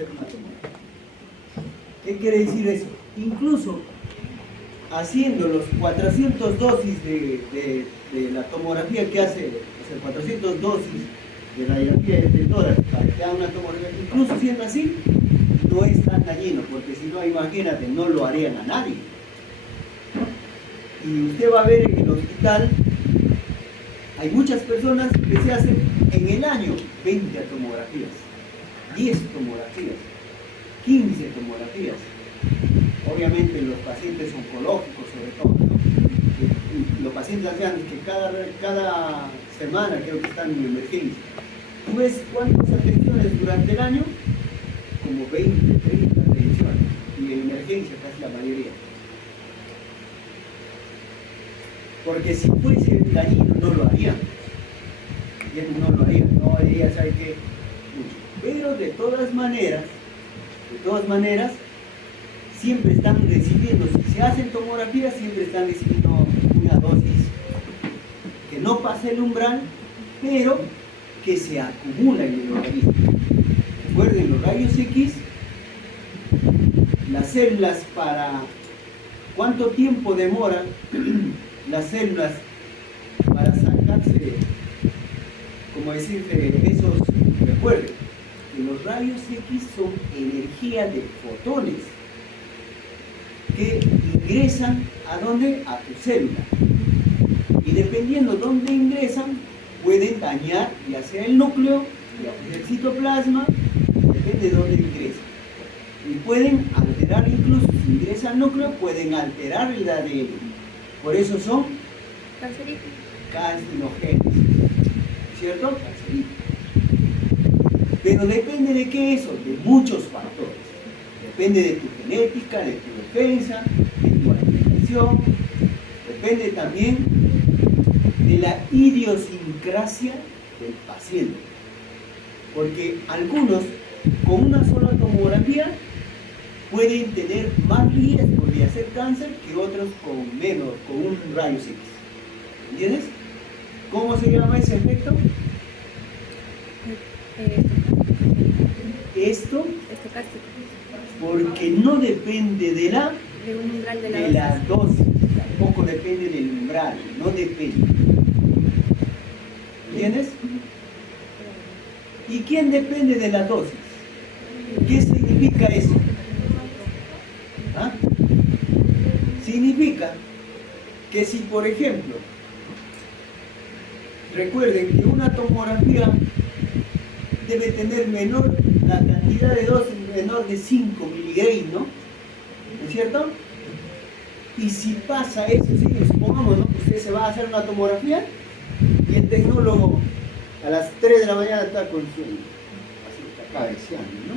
hacer una tomografía. ¿Qué quiere decir eso? Incluso haciendo los 400 dosis de la tomografía que hace, o sea, 400 dosis de radiografía de tórax para que haga una tomografía, incluso siendo así, no es tan dañino, porque si no, imagínate, no lo harían a nadie. Y usted va a ver en el hospital, hay muchas personas que se hacen en el año 20 tomografías, 10 tomografías, 15 tomografías. Obviamente los pacientes oncológicos sobre todo, ¿no? Los pacientes ancianos que cada semana creo que están en emergencia. ¿Tú ves cuántas atenciones durante el año? Como 20, 30 atenciones. Y en emergencia casi la mayoría. Porque si fuese dañino no lo harían. No lo harían, no haría, ¿sabe qué? Mucho. Pero de todas maneras, siempre están recibiendo, si se hacen tomografías, siempre están recibiendo una dosis que no pasa el umbral, pero que se acumula en el organismo. Recuerden, los rayos X, las células para cuánto tiempo demoran las células para sacarse, como decirte, esos, recuerden, que los rayos X son energía de fotones que ingresan ¿a dónde? A tu célula. Y dependiendo de dónde ingresan, pueden dañar ya sea el núcleo, el citoplasma, depende de dónde ingresan. Y pueden alterar, incluso si ingresa al núcleo, pueden alterar el ADN. Por eso son carcinogénicos, ¿cierto? Cancerígenos. Pero depende de qué eso, de muchos factores. Depende de tu genética, de tu defensa, de tu alimentación. Depende también de la idiosincrasia del paciente. Porque algunos con una sola tomografía pueden tener más riesgo de hacer cáncer que otros con menos, con un rayos X. ¿Entiendes? ¿Cómo se llama ese efecto? Esto, porque no depende de la dosis, tampoco depende del umbral, no depende. ¿Entiendes? ¿Y quién depende de la dosis? ¿Qué significa eso? ¿Ah? Significa que si, por ejemplo, recuerden que una tomografía debe tener la cantidad de dosis menor de 5 miligramos, ¿no? ¿No es cierto? Y si pasa eso, si supongamos, ¿no? Usted se va a hacer una tomografía y el tecnólogo a las 3 de la mañana está con su, así está cabeceando, ¿no?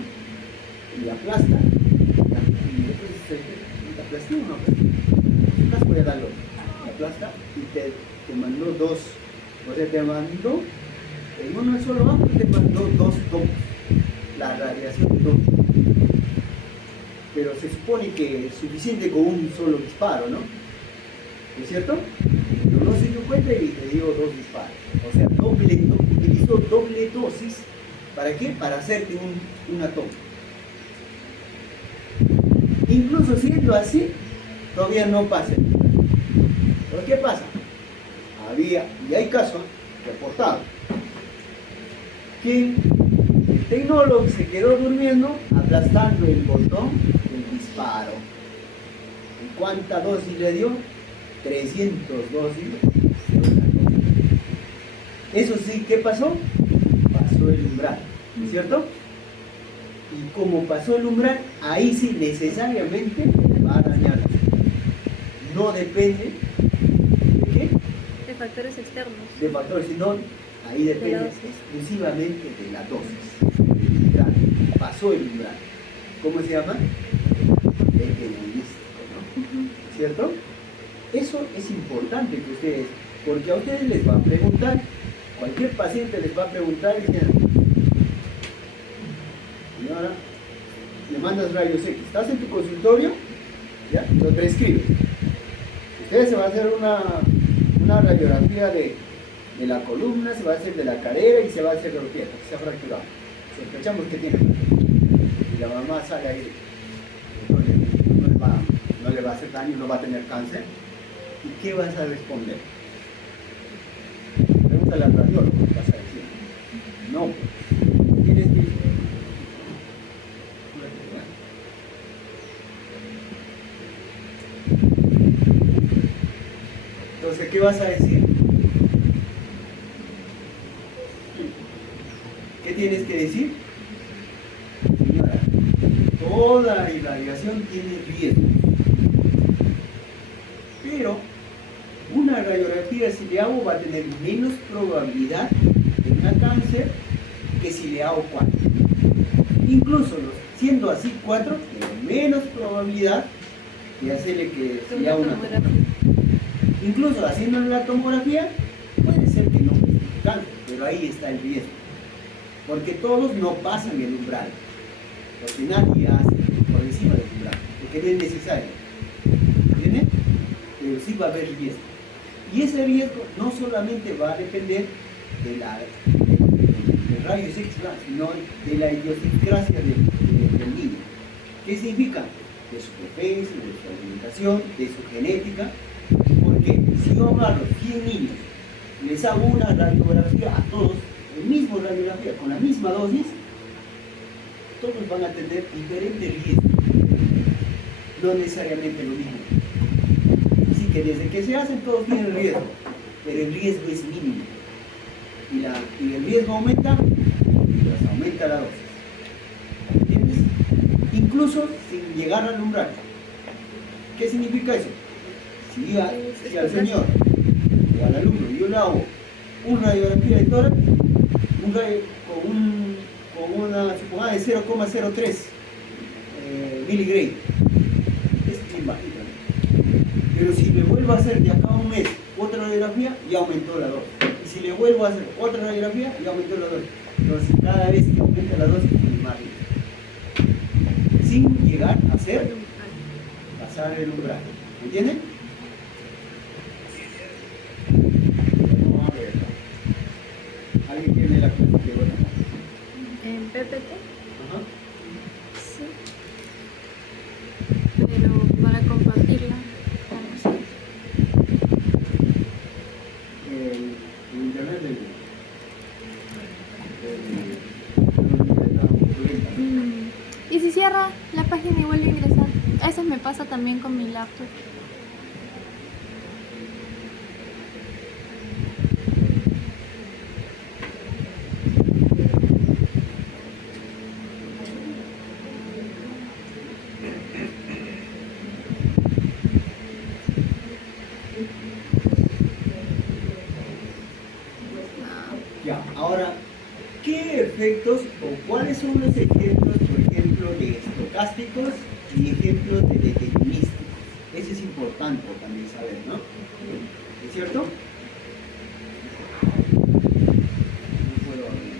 Y aplasta, y después ¿la aplasté o no aplasté? Voy a darlo, aplasta y te mandó dos, o sea, te mandó, en uno solo bajo te mandó dos tomos, la radiación de dos. Pero se supone que es suficiente con un solo disparo, ¿no? ¿No es cierto? Pero no se dio cuenta y le dio dos disparos. O sea, utilizó doble dosis. ¿Para qué? Para hacerte una toma. Incluso siendo así, todavía no pasa. ¿Pero qué pasa? Y hay casos reportados, que el tecnólogo se quedó durmiendo aplastando el botón del disparo. ¿Y cuánta dosis le dio? 300 dosis de una dosis. Eso sí, ¿qué pasó? Pasó el umbral, ¿no es cierto? Y como pasó el umbral, ahí sí necesariamente va a dañar. No depende de qué? De factores externos. De factores, sino ahí depende exclusivamente de la dosis. El umbral. Pasó el umbral. ¿Cómo se llama? El hemolístico, ¿no? ¿Cierto? Eso es importante que ustedes, porque a ustedes les va a preguntar, cualquier paciente les va a preguntar, y dicen, señora, le mandas rayos X, ¿estás en tu consultorio? ¿Ya? Lo prescribe. Ustedes se va a hacer una radiografía de la columna, se va a hacer de la cadera y se va a hacer de los pies, se ha fracturado. Sospechamos que tiene. la mamá sale ahí, no le va a hacer daño, no va a tener cáncer, ¿y qué vas a responder? Pregúntale al radiólogo, ¿qué vas a decir? No, tienes que... Entonces, ¿qué vas a decir? ¿Qué tienes que decir? Señora, toda irradiación tiene riesgos. Pero una radiografía, si le hago, va a tener menos probabilidad de un cáncer que si le hago 4. Incluso siendo así 4, tiene menos probabilidad de hacerle que si le hago una tomografía. Incluso haciendo la tomografía, puede ser que no es cáncer, pero ahí está el riesgo. Porque todos no pasan el umbral, porque nadie hace por encima del umbral, porque no es necesario. ¿Entienden? Pero sí va a haber riesgo. Y ese riesgo no solamente va a depender del rayo X, sino de la idiosincrasia del niño. ¿Qué significa? De su preferencia, de su alimentación, de su genética. Porque si yo agarro 100 niños, les hago una radiografía a todos, el mismo radiografía, con la misma dosis, todos van a tener diferentes riesgos, no necesariamente lo mismo. Así que desde que se hacen todos tienen riesgo, pero el riesgo es mínimo. Y el riesgo aumenta, pues aumenta la dosis. ¿Entiendes? Incluso sin llegar al umbral. ¿Qué significa eso? Si al señor o al alumno yo le hago una radiografía de tórax, con una supongamos de 0,03 miligray, es bien bajita. Pero si le vuelvo a hacer de acá a un mes otra radiografía, ya aumentó la dosis. Y si le vuelvo a hacer otra radiografía, ya aumentó la dosis. Entonces cada vez que aumenta la dosis, tiene más riesgo. Sin llegar a pasar el umbral. ¿Entienden? ¿Alguien tiene la clase que bueno? ¿En PPT? Ajá. Sí. Pero para compartirla, ¿cómo se hace? El internet Y si cierra la página y vuelve a ingresar. A veces me pasa también con mi laptop. Ya, ahora, ¿qué efectos o cuáles son los ejemplos, por ejemplo, de estocásticos y ejemplos de determinísticos? Eso es importante también saber, ¿no? ¿Es cierto? No puedo abrir.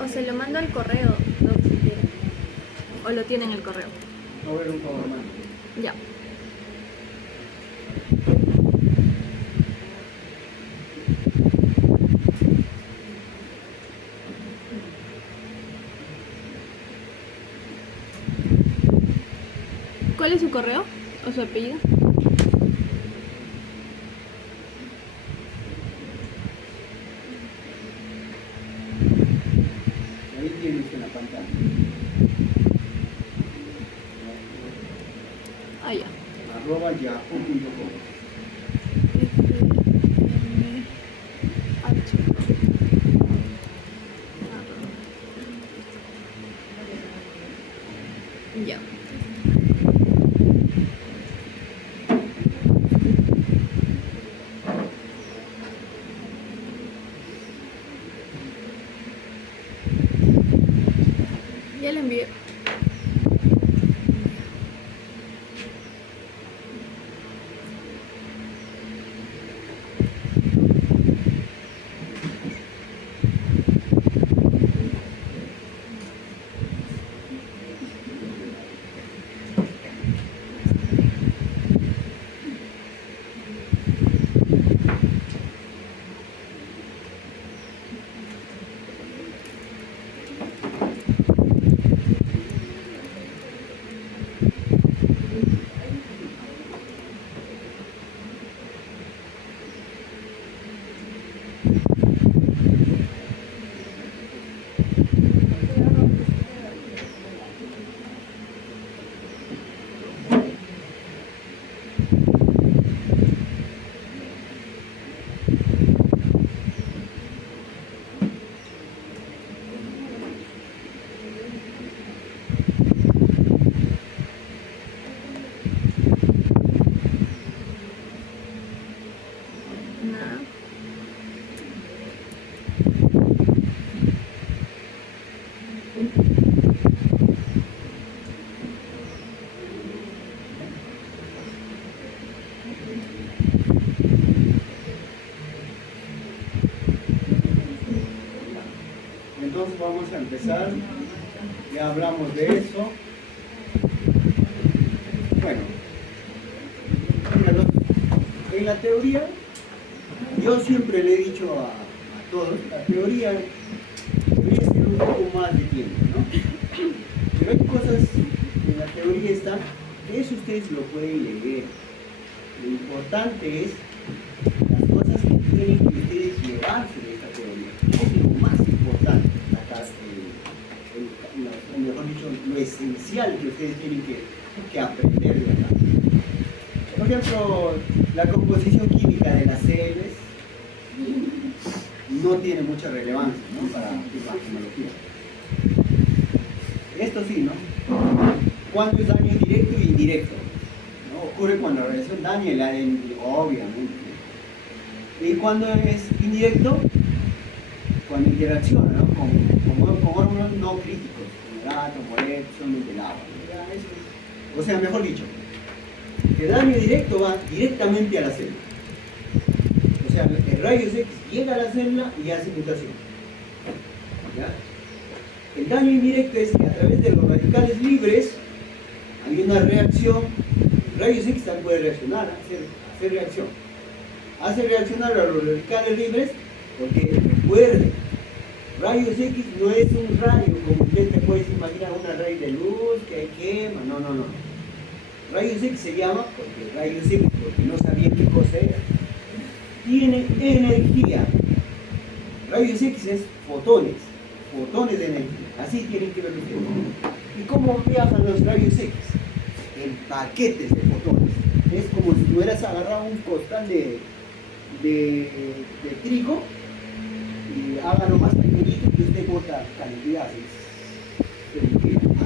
O se lo mando al correo, Doc, si quieren. O lo tienen en el correo. A ver, un favor, hermano. Ya. ¿Cuál es su correo o su apellido? Ahí tienes en la pantalla. Ah, ya. @yahoo.com. Ya. Ya le envié. empezar. Ya hablamos de eso. Bueno, en la teoría, yo siempre le he dicho a todos, la teoría debería ser un poco más de tiempo, ¿no? Pero hay cosas en la teoría está, que eso ustedes lo pueden leer. Lo importante es las cosas que tienen que ustedes llevarse de esta teoría. Es lo más importante, mejor dicho, lo esencial que ustedes tienen que aprender de acá. Por ejemplo, la composición química de las células no tiene mucha relevancia, ¿no? Para la tecnología. Esto sí, ¿no? ¿Cuándo es daño directo e indirecto? ¿No? Ocurre cuando la radiación daña el ADN, obviamente. ¿Y cuándo es indirecto? Cuando interacciona, ¿no? con órganos no críticos, como el átomo, moléculas del agua. O sea, mejor dicho, el daño directo va directamente a la célula. O sea, el rayos X llega a la célula y hace mutación. ¿Ya? El daño indirecto es que a través de los radicales libres hay una reacción. Rayos X también puede reaccionar, hacer reacción. Hace reaccionar a los radicales libres porque, recuerden, rayos X no es un rayo como usted te puede imaginar, una raíz de luz que hay quema. No. Rayos X se llama porque rayos X, porque no sabían qué cosa era. Tiene energía. Rayos X es fotones de energía. Así tienen que verlo ustedes. ¿Y cómo viajan los rayos X? En paquetes de fotones. Es como si tuvieras agarrado un costal de trigo y hágalo más pequeñito y usted bota cantidades.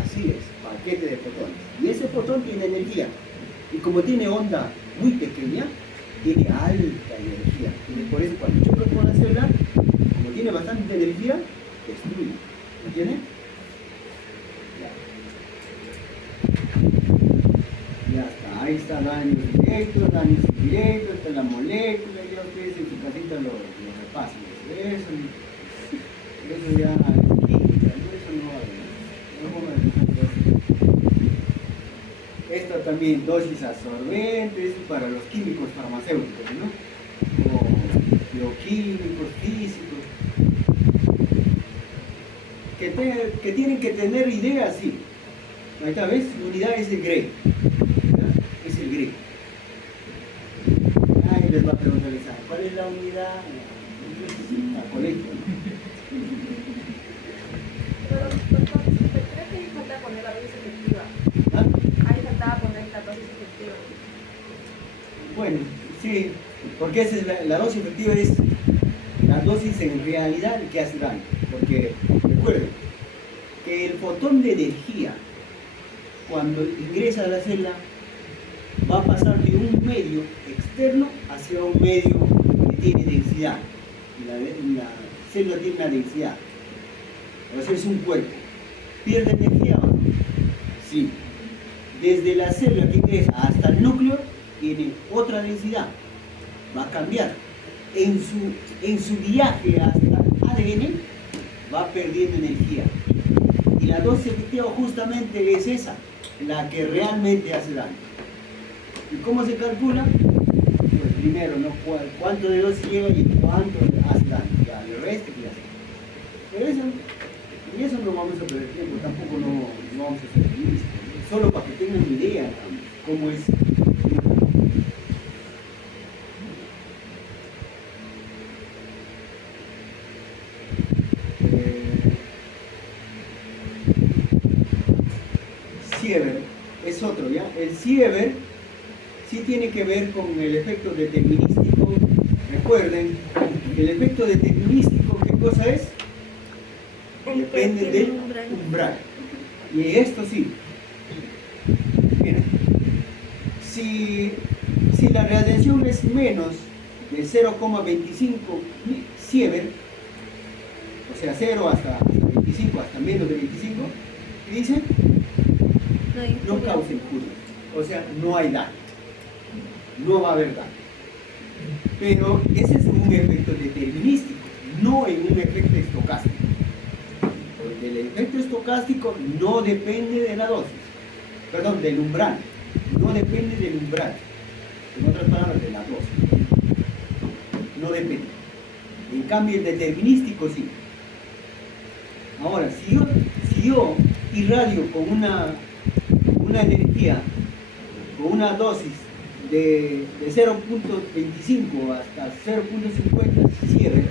Así es, paquete de fotones. Y ese fotón tiene energía. Y como tiene onda muy pequeña, tiene alta energía. Y por eso cuando choca con la célula, como tiene bastante energía, destruye. ¿Entienden? Ya está, ahí está daños directos, daños indirectos, está la molécula, ya ustedes en su casita lo repasan. Eso ya es química, eso no Esto también, dosis absorbentes para los químicos farmacéuticos, ¿no? O bioquímicos, físicos. Que tienen que tener ideas, sí. Esta vez, la unidad es el Gray. Es el Gray. Ahí les va a preguntar, ¿cuál es la unidad? La colegio, ¿no? Pero, doctor, creo que ahí falta poner la dosis efectiva. ¿Ah? Ahí faltaba poner la dosis efectiva. Bueno, sí, porque esa es la dosis efectiva es la dosis en realidad que hace daño. Porque recuerden que el fotón de energía, cuando ingresa a la célula, va a pasar de un medio externo hacia un medio que tiene densidad. La célula tiene una densidad. O sea, es un cuerpo. ¿Pierde energía o no? Sí. Desde la célula que ingresa hasta el núcleo tiene otra densidad. Va a cambiar. En su viaje hasta ADN va perdiendo energía. Y la dosis efectiva justamente es esa, la que realmente hace daño. ¿Y cómo se calcula? Pues primero, ¿no? ¿Cuánto de dosis lleva y cuánto hace daño? Ya, el resto ya está. Pero en eso no vamos a perder tiempo, tampoco no vamos a hacer listo. Solo para que tengan una idea cómo es. Sieber es otro, ¿ya? El Sieber sí tiene que ver con el efecto determinístico. Recuerden, el efecto determinístico, ¿qué cosa es? Depende del umbral. Y esto sí. Miren, si la radiación es menos de 0,25 Sieber, o sea, 0 hasta 25, hasta menos de 25, ¿qué dicen? No causa injuria. O sea, no hay daño. No va a haber daño. Pero ese es un efecto determinístico, no en un efecto estocástico. Porque el efecto estocástico no depende de la dosis, perdón, del umbral, no depende del umbral, en otras palabras, de la dosis, no depende. En cambio, el determinístico sí. Ahora, si yo irradio con una energía, con una dosis de 0.25 hasta 0.50 sievert,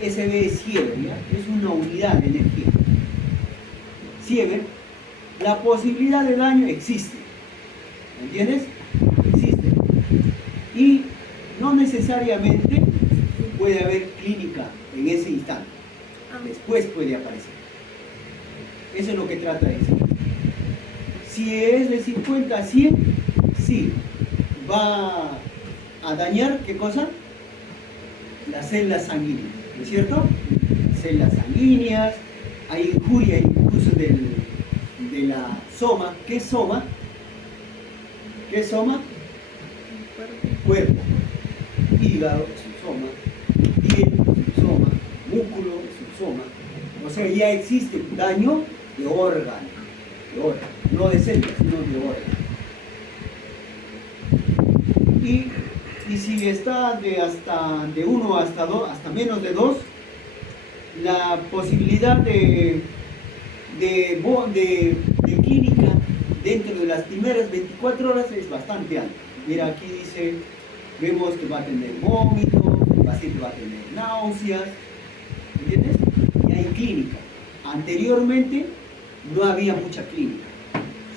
SB es sievert, ¿ya? Es una unidad de energía. Sievert, la posibilidad de daño existe. ¿Me entiendes? Existe. Y no necesariamente puede haber clínica en ese instante. Después puede aparecer. Eso es lo que trata de decir. Si es de 50 a 100, sí, va a dañar, ¿qué cosa? Las células sanguíneas, ¿no es cierto? Las células sanguíneas, hay injuria incluso de la soma. ¿Qué es soma? ¿Qué es soma? Cuerpo. Hígado es un soma, piel es un soma, músculo es un soma. O sea, ya existe daño de órgano, no de células, sino de órgano. Y si está de 1 hasta 2, hasta menos de 2, la posibilidad de clínica dentro de las primeras 24 horas es bastante alta. Mira, aquí dice, vemos que va a tener vómito, el paciente va a tener náuseas, ¿entiendes? Y hay clínica. Anteriormente no había mucha clínica,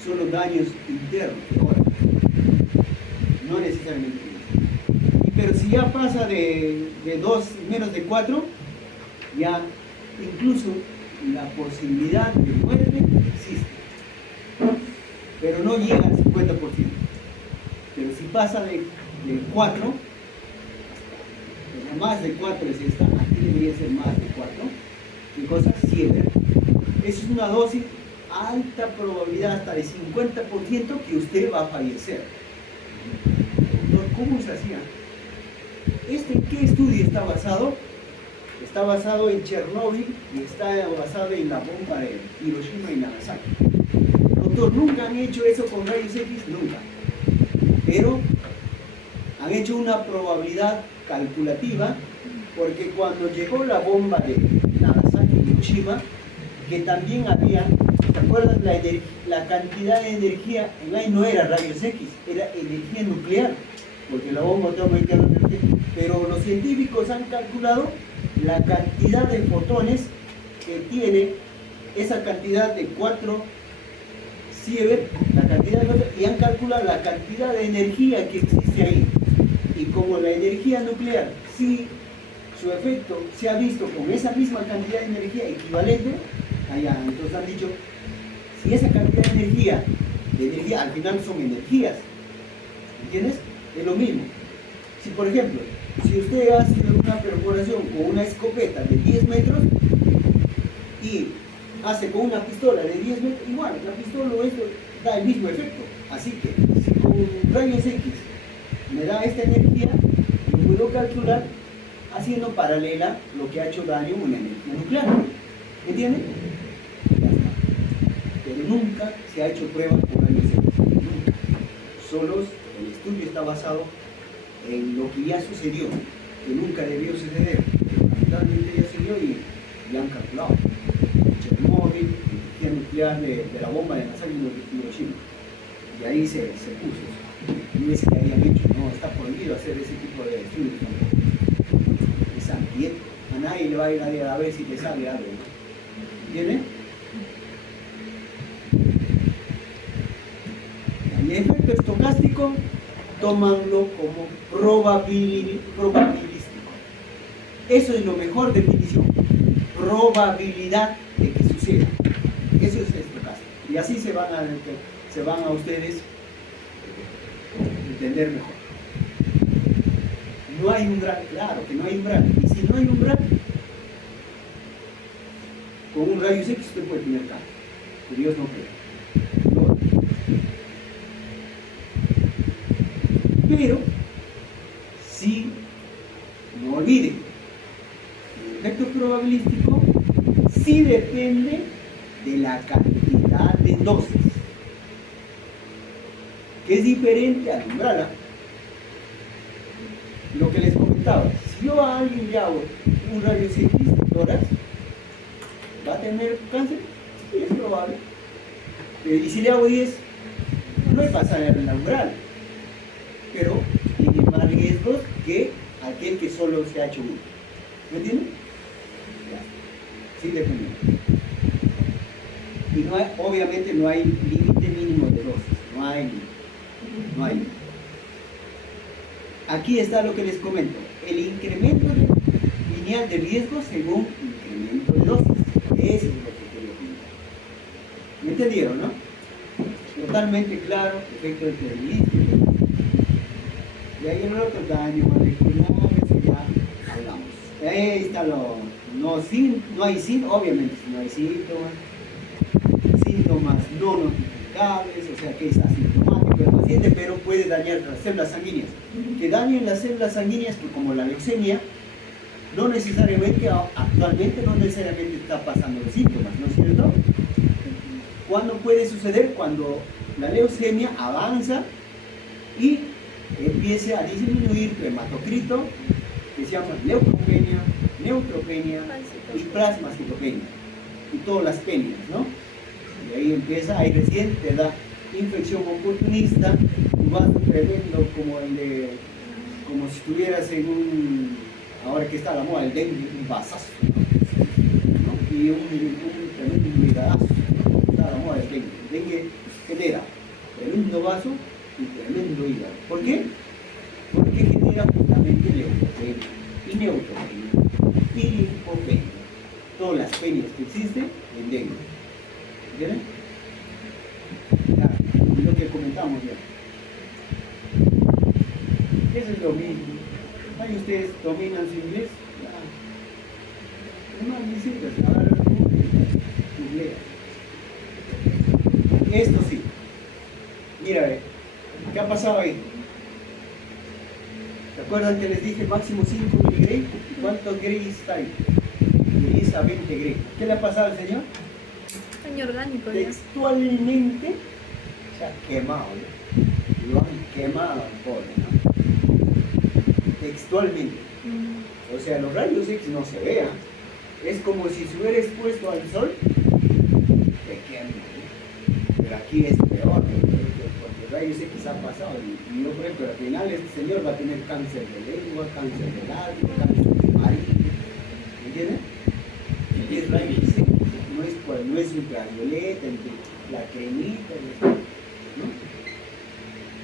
solo daños internos de órganos, no necesariamente clínica. Pero si ya pasa de 2, menos de 4, ya incluso la posibilidad de muerte existe, pero no llega al 50%. Pero si pasa de 4, más de 4 es esta, aquí debería ser más de 4, ¿qué cosa? Sievert. Es una dosis alta probabilidad, hasta de 50%, que usted va a fallecer. Doctor, ¿cómo se hacía? ¿En qué estudio está basado? Está basado en Chernóbil y está basado en la bomba de Hiroshima y Nagasaki. Doctor, ¿nunca han hecho eso con rayos X? Nunca. Pero han hecho una probabilidad calculativa, porque cuando llegó la bomba de Nagasaki y Hiroshima, que también había, ¿te acuerdas? La cantidad de energía, en ahí no era rayos X, era energía nuclear, porque la bomba atómica era energía. Pero los científicos han calculado la cantidad de fotones que tiene esa cantidad de 4 sievert, la cantidad de fotones, y han calculado la cantidad de energía que existe ahí. Y como la energía nuclear, si su efecto se ha visto con esa misma cantidad de energía equivalente, allá, entonces han dicho, si esa cantidad de energía, al final son energías, ¿entiendes? Es lo mismo. Si por ejemplo, si usted hace una perforación con una escopeta de 10 metros y hace con una pistola de 10 metros, igual, la pistola o esto da el mismo efecto. Así que si con rayos X me da esta energía, lo puedo calcular haciendo paralela lo que ha hecho daño en una energía nuclear. ¿Entienden? Ya está. Pero nunca se ha hecho prueba con rayos X. Nunca. Solo el estudio está basado en lo que ya sucedió, que nunca debió suceder. Lamentablemente ya sucedió y ya han calculado. Chernóbil, energía nuclear de la bomba de Nagasaki y Hiroshima. Y ahí se puso eso. No es que hayan hecho, no, está prohibido hacer ese tipo de estudios. ¿No? Es antiético. A nadie le va a ir a ver si te sale algo. ¿No? ¿Entiendes? El efecto estocástico, tómanlo como probabilístico. Eso es lo mejor definición. Probabilidad de que suceda. Eso es estocástico. Y así se van a ustedes entender mejor. No hay umbral, claro que no hay umbral. Y si no hay umbral, con un rayos X usted puede tener cáncer. Que Dios no quiera. No. Pero, si no olviden, el efecto probabilístico sí depende de la cantidad de dosis, que es diferente al umbral. ¿Ah? Lo que les comentaba, si yo a alguien le hago un rayos X de tórax, ¿va a tener cáncer? Sí, es probable. Y si le hago 10, no hay pasar en la umbral, pero tiene más riesgos que aquel que solo se ha hecho uno. ¿Me entienden? Sí, dependiendo. Y no hay, obviamente no hay límite mínimo de dosis, no hay límite. Aquí está lo que les comento, el incremento lineal de riesgo según incremento de dosis. Eso es lo que quería comentar. ¿Me entendieron, no? Totalmente claro, efecto determinístico. Y ahí en el otro daño molecular, eso ya hablamos. Ahí está lo... No hay síntomas, obviamente no hay síntomas no notificables, o sea que es asintomático el paciente, pero puede dañar las células sanguíneas. Que dañen las células sanguíneas, pues como la leucemia, no necesariamente, actualmente no necesariamente está pasando los síntomas, ¿no es cierto? ¿Cuándo puede suceder? Cuando la leucemia avanza y empiece a disminuir tu hematocrito, que se llama leucopenia, neutropenia y plasmacitopenia, y todas las penias, ¿no? Y ahí empieza, ahí recién te da infección oportunista, un vaso tremendo como como si estuvieras en ahora que está la moda, el dengue, un vasazo, ¿no? Y un tremendo higadazo, ¿no? Está la moda del dengue. El dengue genera tremendo vaso y tremendo hígado. ¿Por qué? Porque genera justamente leucopenia y neutropenia y linfopenia. Todas las penias que existen en dengue. ¿Entienden? Ya, lo que comentamos ya. Eso es lo mismo. Ahí ustedes dominan su inglés. Ya. No más necesitas, ahora googlea. Esto sí. Mira, ¿qué ha pasado ahí? ¿Se acuerdan que les dije máximo 5 miligray? ¿Cuántos gray está ahí? De 10 a 20 gray. ¿Qué le ha pasado al señor? Daño orgánico ya. Textualmente se ha quemado, ¿no? Lo han quemado al pobre, ¿no? Textualmente. O sea, los rayos X no se vean. Es como si se hubiera expuesto al sol, te quema, ¿no? Pero aquí es peor, ¿no? Porque rayos X ha pasado. Y yo, por ejemplo, al final este señor va a tener cáncer de lengua, cáncer de labio, cáncer de marido. ¿Me entienden? Y es rayos X. No es ultravioleta, la cremita, ¿no?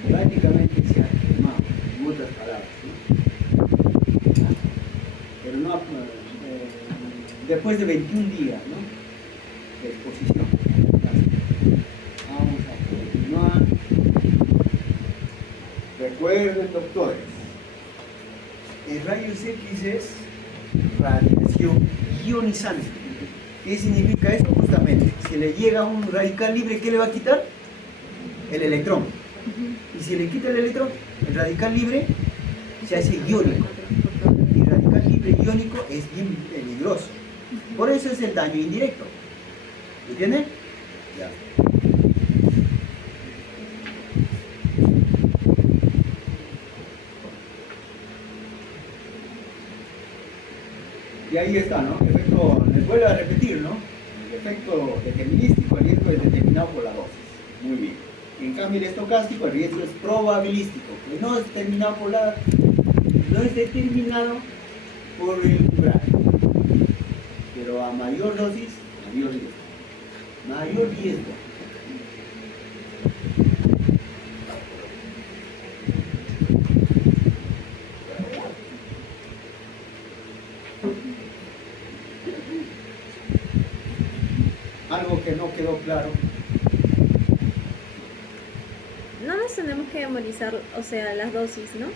Prácticamente se ha quemado, en otras palabras, ¿no? Pero no, después de 21 días, ¿no? De exposición. Vamos a continuar. Recuerden, doctores, el rayos X es radiación ionizante. ¿Qué significa eso? Justamente, si le llega un radical libre, ¿qué le va a quitar? El electrón. Y si le quita el electrón, el radical libre se hace iónico. Y el radical libre iónico es bien peligroso. Por eso es el daño indirecto. ¿Entienden? Ya. Y ahí está, ¿no? Efecto, les vuelvo a repetir, ¿no? El efecto determinístico, el riesgo es determinado por la dosis. Muy bien. En cambio, el estocástico, el riesgo es probabilístico, que no es determinado no es determinado por el umbral. Pero a mayor dosis, mayor riesgo. Mayor riesgo. Algo que no quedó claro. No nos tenemos que memorizar, o sea, las dosis, ¿no?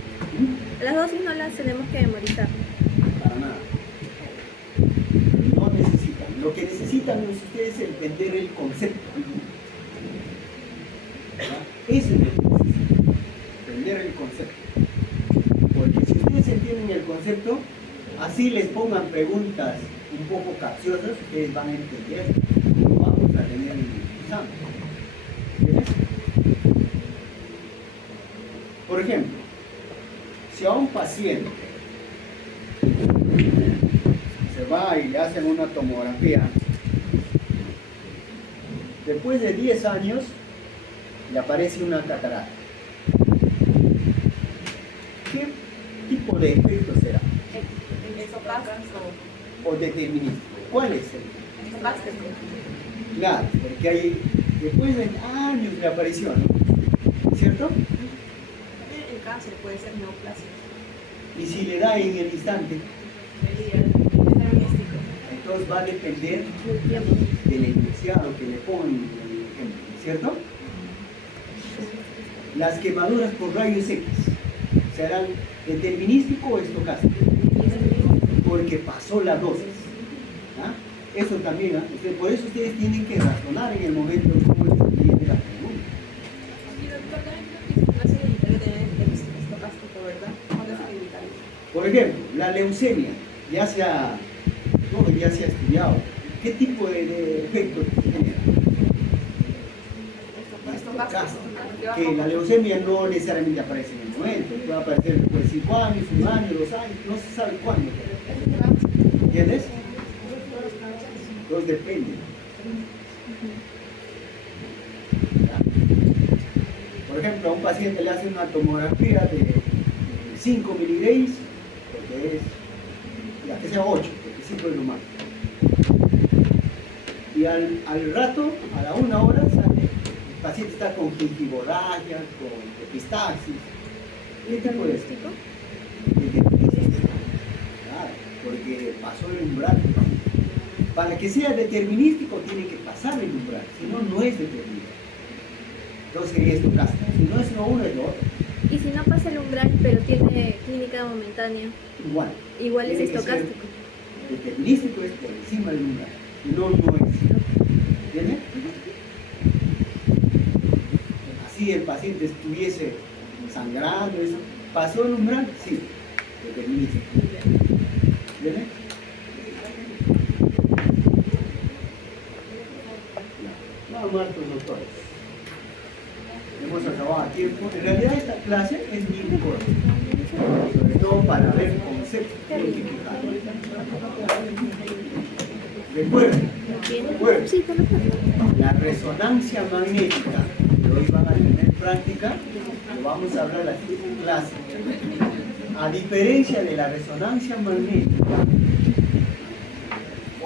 Las dosis no las tenemos que memorizar. Para nada. No necesitan. Lo que necesitan ustedes es entender el concepto. ¿Verdad? Eso es lo que necesitan. Entender el concepto. Porque si ustedes entienden el concepto, así les pongan preguntas un poco capciosas, ustedes van a entender. Vamos a tener sangre. ¿Entiendes? Por ejemplo, si a un paciente se va y le hacen una tomografía, después de 10 años le aparece una catarata. ¿Qué tipo de efecto será? ¿O determinístico? ¿Cuál es el? Claro, porque hay, después de años le apareció, ¿no? ¿Cierto? El cáncer puede ser neoplasia. Y si le da en el instante, entonces va a depender del enunciado que le ponen en el ejemplo, ¿cierto? Las quemaduras por rayos X serán determinístico o estocástico, porque pasó la dosis. ¿Ah? Eso también, ¿ah? Por eso ustedes tienen que razonar en el momento de cómo les viene la pregunta. Y doctor, también creo que es una serie de tener el estocástico, ¿verdad? ¿Cuándo se evitar eso? Por ejemplo, la leucemia ya se ha estudiado. ¿Qué tipo de efecto genera? Estocástico. Que la leucemia no necesariamente aparece en el momento, puede aparecer después de 5 años, 1 año, 2 años, no se sabe cuándo. ¿Entiendes? Entonces depende. Por ejemplo, a un paciente le hace una tomografía de 5 miligrays, porque es, ya que sea 8, porque 5 es lo más. Y al rato, a la 1 hora, sale, el paciente está con gingivoragia, con epistaxis. ¿Qué tipo de esto? Claro, porque pasó el umbral. Para que sea determinístico tiene que pasar el umbral, si no, no es determinístico. Entonces sería estocástico. Si no es lo uno, es lo otro. Y si no pasa el umbral, pero tiene clínica momentánea, Igual. igual es Tiene que ser estocástico. determinístico es por encima del umbral. Si no, no es. ¿Entiendes? Así el paciente estuviese sangrando, eso. ¿Pasó el umbral? Sí. Determinístico. ¿Entiendes? Nada más, pues, doctores. Hemos acabado a tiempo. En realidad esta clase es bien corta, sobre todo para ver conceptos que hay que fijar. Recuerden, Sí, te lo puedo. la resonancia magnética que hoy van a tener práctica, lo vamos a hablar en la siguiente clase. A diferencia de la resonancia magnética,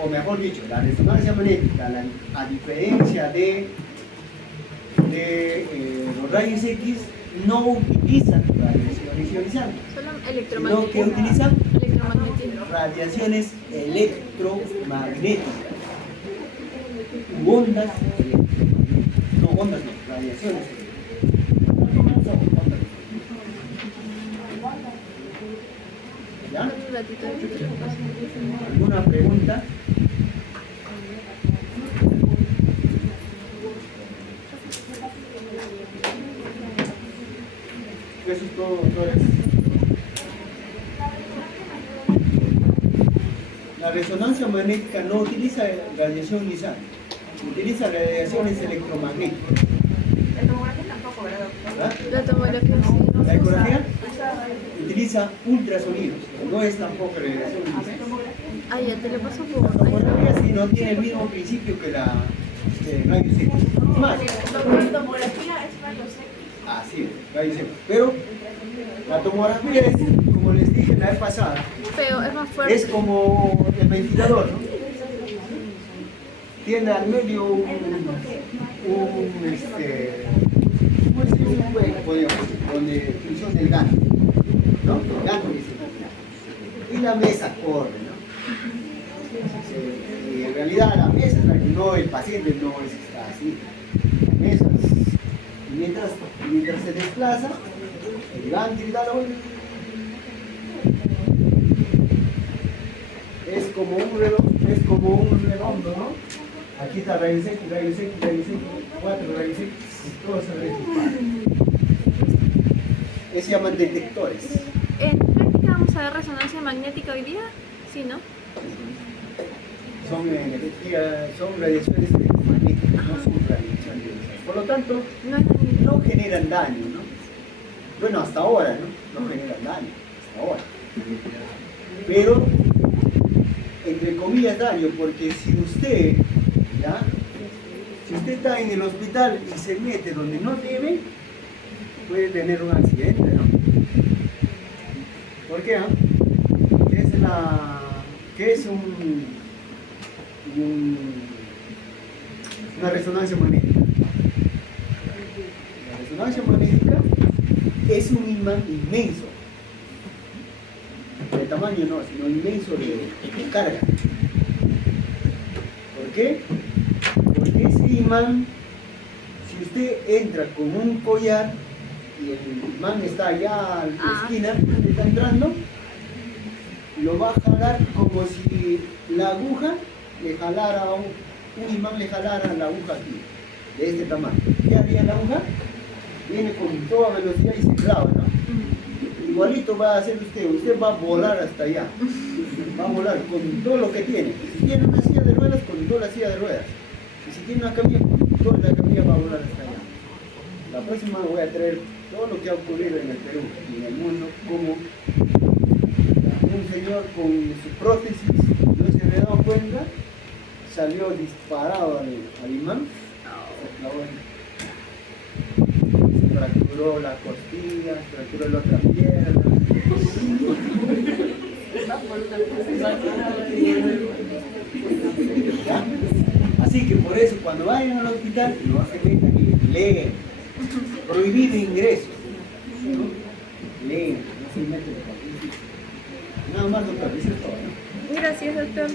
o mejor dicho, la resonancia magnética, a diferencia de los rayos X, no utilizan radiaciones ionizantes, Solo sino que electromagnetismo. utilizan Electromagnetismo. radiaciones electromagnéticas u ondas electromagnéticas. No, ondas no, radiaciones electromagnéticas. ¿Ya? Dame un ratito. ¿Alguna pregunta? Eso es todo, doctores. La resonancia magnética no utiliza radiación ionizante, utiliza radiaciones electromagnéticas. La tomografía tampoco, ¿verdad, doctor? ¿Verdad? La tomografía sí. La ecografía utiliza ultrasonidos, no es tampoco radiación ionizante. Ah, ya te lo paso La por. tomografía sí no tiene el mismo principio que la rayos X. Es más, Doctor, tomografía es rayos X. así es, rayos X. Pero la tomografía es, como les dije la vez pasada, Feo, es más fuerte. es como el ventilador, ¿no? Tiene al medio un ¿cómo se dice? Un hueco, digamos, donde funciona el gancho, ¿no? El gancho dice, y la mesa corre, ¿no? Y en realidad la mesa, no el paciente no está así. La mesa, mientras se desplaza, el gancho da la vuelta. Es como un redondo, ¿no? Aquí está rayos X, 4 rayos X, todos son rayos X. Se llaman detectores. En práctica vamos a ver resonancia magnética hoy día, ¿sí, no? Son radiaciones electromagnéticas. no sufran challenges. Por lo tanto, No es dañino. no generan daño, ¿no? Bueno, hasta ahora, ¿no? No generan daño, hasta ahora. Pero, entre comillas, daño, porque si usted, ¿ya? Si usted está en el hospital y se mete donde no debe, puede tener un accidente, ¿no? ¿Por qué? ¿Qué es una resonancia magnética? La resonancia magnética es un imán inmenso. De tamaño no, sino inmenso de carga. ¿Por qué? Porque ese imán, si usted entra con un collar y el imán está allá en la esquina, donde está entrando, lo va a jalar como si la aguja le jalara, un imán le jalara la aguja aquí, de este tamaño. ¿Qué haría la aguja? Viene con toda velocidad y se clava, ¿no? Igualito va a hacer usted va a volar hasta allá, va a volar con todo lo que tiene. Si tiene una silla de ruedas, con toda la silla de ruedas. Y si tiene una camilla, con toda la camilla va a volar hasta allá. La próxima voy a traer todo lo que ha ocurrido en el Perú y en el mundo, como un señor con su prótesis no se había dado cuenta, salió disparado al imán, se clavó se fracturó la costilla, se fracturó la otra pierna. ¿Ya? Así que por eso cuando vayan al hospital no se metan y leen. Prohibido ingreso. ¿No? Leen, no se meten. Nada más, doctor, eso es todo, ¿no? Gracias, doctor.